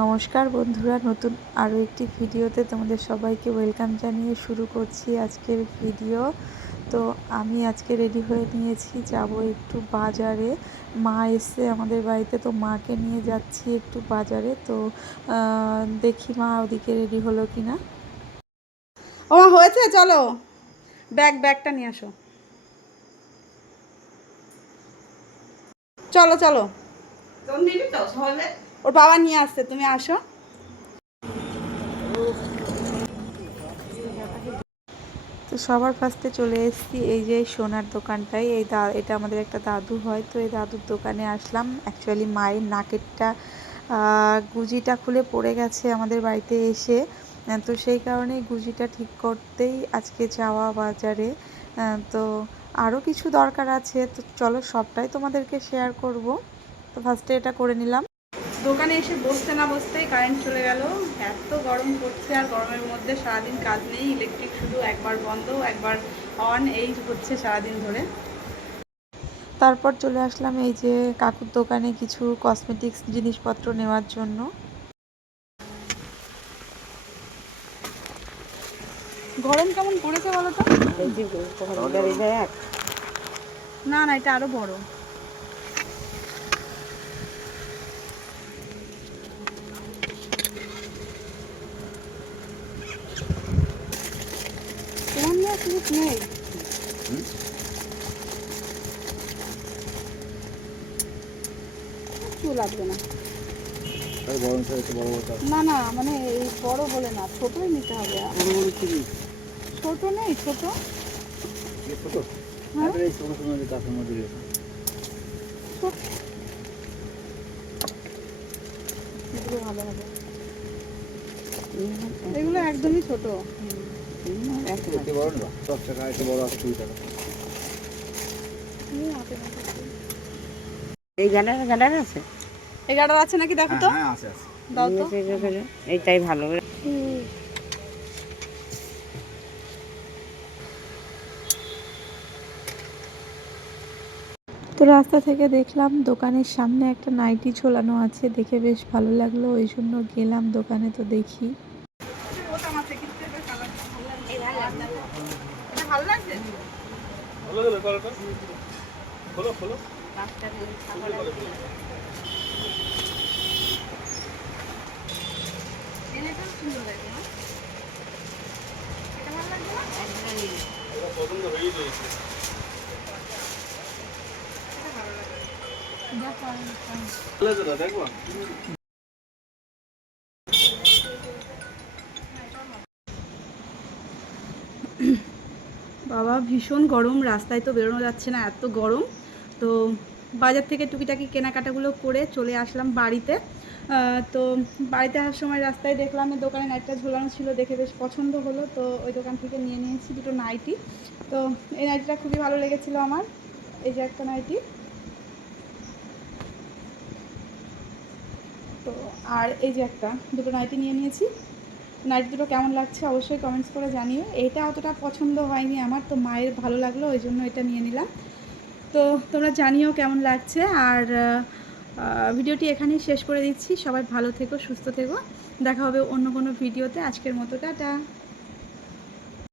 নমস্কার বন্ধুরা, নতুন আরও একটি ভিডিওতে তোমাদের সবাইকে ওয়েলকাম জানিয়ে শুরু করছি আজকের ভিডিও। তো আমি আজকে রেডি হয়ে নিয়েছি, যাব একটু বাজারে। মা এসছে আমাদের বাড়িতে, তো মাকে নিয়ে যাচ্ছি একটু বাজারে। তো দেখি মা ওদিকে রেডি হলো কিনা। ও হয়েছে, চলো ব্যাগটা নিয়ে আসো। চলো চলো, ওর বাবা নিয়ে আসছে, তুমি আসো। তো সবার ফার্স্টে চলে এসেছি এই যে সোনার দোকানটায়। এটা আমাদের একটা দাদু হয়, তো এই দাদুর দোকানে আসলাম। অ্যাকচুয়ালি মায়ের নাকেরটা গুজিটা খুলে পড়ে গেছে আমাদের বাড়িতে এসে, তো সেই কারণে গুজিটা ঠিক করতেই আজকে যাওয়া বাজারে। তো আরও কিছু দরকার আছে, তো চলো সবটাই তোমাদেরকে শেয়ার করব। তো ফার্স্টে এটা করে নিলাম। দোকানে এসে বসতে না বসতেই কারেন্ট চলে গেল। এত গরম পড়ছে, আর গরমের মধ্যে সারাদিন কাজ নেই, ইলেকট্রিক শুধু একবার বন্ধ একবার অন, এই হচ্ছে সারাদিন ধরে। তারপর চলে আসলাম এই যে কাকুর দোকানে কিছু কসমেটিক্স জিনিসপত্র নেওয়ার জন্য। গরম কেমন পড়েছে বলো তো? না না, এটা আরো বড়। তোমার নিয়ে ক্লিপ নেই? চুল লাগবে না। না না, মানে এই বড় বলে না, ছোটই নিতে হবে। ছোট নেই? ছোট ভালো হবে, এগুলো একদমই ছোট। এই গাডার আছে, এই গাডার আছে নাকি দেখো তো। দাও তো, এইটাই ভালো। তো রাস্তা থেকে দেখলাম দোকানের সামনে একটা নাইটি ঝোলানো আছে, দেখে বেশ ভালো লাগলো, ওই জন্য গেলাম দোকানে। তো দেখি ভালো লাগছে। বাবা ভীষণ গরম, রাস্তায় তো বেরোনো যাচ্ছে না, এত গরম। তো বাজার থেকে টুকিটাকি কেনাকাটাগুলো করে চলে আসলাম বাড়িতে। তো বাড়িতে আসার সময় রাস্তায় দেখলাম এই দোকানে নাইটটা ঝোলানো ছিল, দেখে বেশ পছন্দ হলো, তো ওই দোকান থেকে নিয়ে নিয়েছি দুটো নাইটি। তো এই নাইটিটা খুবই ভালো লেগেছিলো আমার। এই যে একটা নাইটি, তো আর এই যে একটা, দুটো নাইটি নিয়ে নিয়েছি। নাইটি দুটো কেমন লাগছে অবশ্যই কমেন্টস করে জানিও। এটা অতটা পছন্দ হয়নি আমার, তো মায়ের ভালো লাগলো, ওই জন্য এটা নিয়ে নিলাম। তো তোমরা জানিও কেমন লাগছে। আর ভিডিওটি এখানেই শেষ করে দিচ্ছি। সবাই ভালো থেকো, সুস্থ থেকো, দেখা হবে অন্য কোনো ভিডিওতে। আজকের মতো টাটা।